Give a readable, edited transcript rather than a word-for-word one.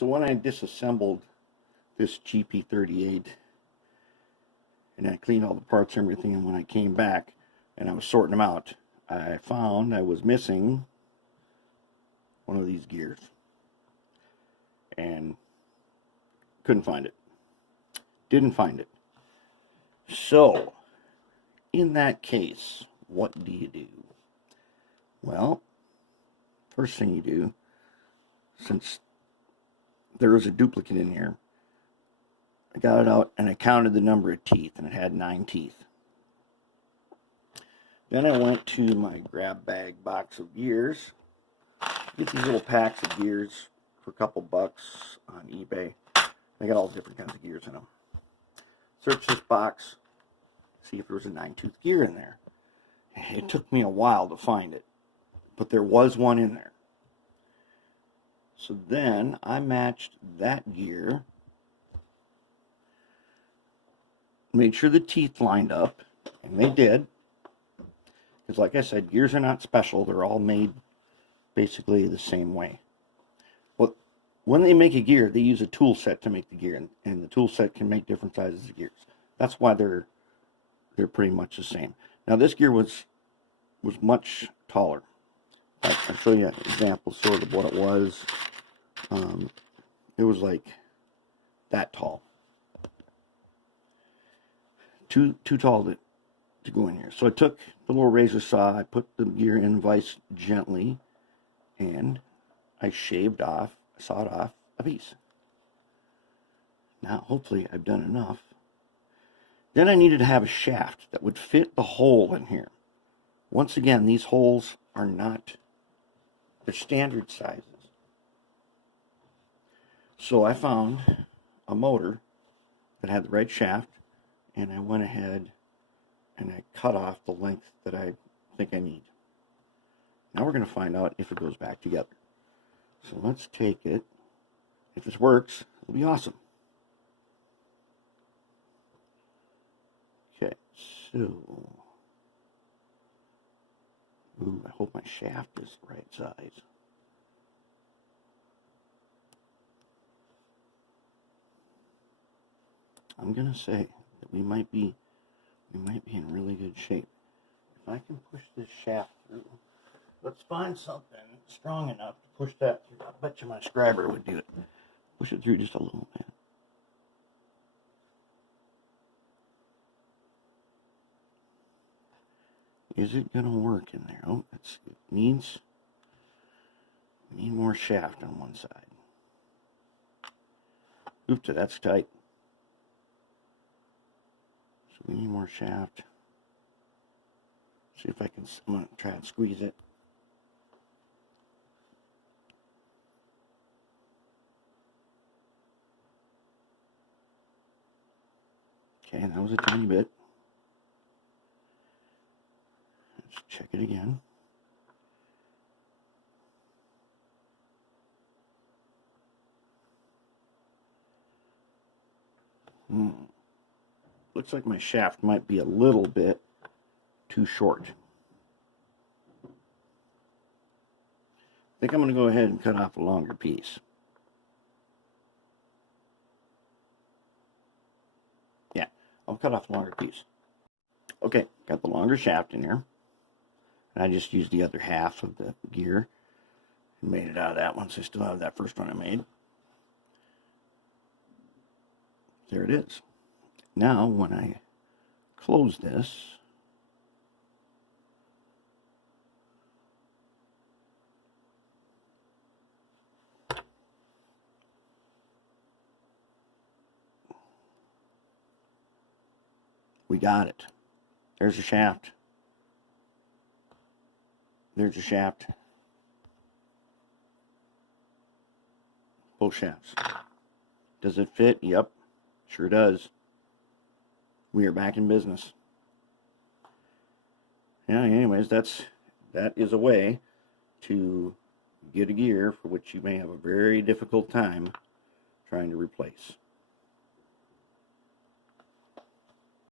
So when I disassembled this GP38 and I cleaned all the parts and everything, and when I came back and I was sorting them out, I found I was missing one of these gears and couldn't find it. Didn't find it. So in that case, what do you do? Well, first thing you do, since there was a duplicate in here, I got it out and I counted the number of teeth, and it had 9 teeth. Then I went to my grab bag box of gears. Get these little packs of gears for a couple bucks on eBay. They got all different kinds of gears in them. Search this box, see if there was a 9-tooth gear in there. It took me a while to find it, but there was one in there. So then I matched that gear, made sure the teeth lined up, and they did. Because like I said, gears are not special. They're all made basically the same way. Well, when they make a gear, they use a tool set to make the gear, and the tool set can make different sizes of gears. That's why they're pretty much the same. Now this gear was much taller. I'll show you an example sort of what it was. It was like that tall. Too tall to go in here. So I took the little razor saw, I put the gear in vise gently, and I sawed off a piece. Now hopefully I've done enough. Then I needed to have a shaft that would fit the hole in here. Once again, these holes are not, they're standard sizes. So I found a motor that had the right shaft, and I went ahead and I cut off the length that I think I need. Now we're going to find out if it goes back together. So let's take it. If this works, it'll be awesome. Okay, so, ooh, I hope my shaft is the right size. I'm gonna say that we might be in really good shape. If I can push this shaft through, let's find something strong enough to push that through. I bet you my scriber would do it. Push it through just a little bit. Is it gonna work in there? Oh, it needs more shaft on one side. Oops, that's tight. So we need more shaft. See if I can, I'm gonna try and squeeze it. Okay, that was a tiny bit. Let's check it again. Looks like my shaft might be a little bit too short. I think I'm going to go ahead and cut off a longer piece. Yeah, I'll cut off a longer piece. Okay, got the longer shaft in here. And I just used the other half of the gear and made it out of that one, so I still have that first one I made. There it is. Now, when I close this, we got it. There's a shaft. There's a shaft. Both shafts. Does it fit? Yep, sure does. We are back in business. Yeah, anyways, that is a way to get a gear for which you may have a very difficult time trying to replace.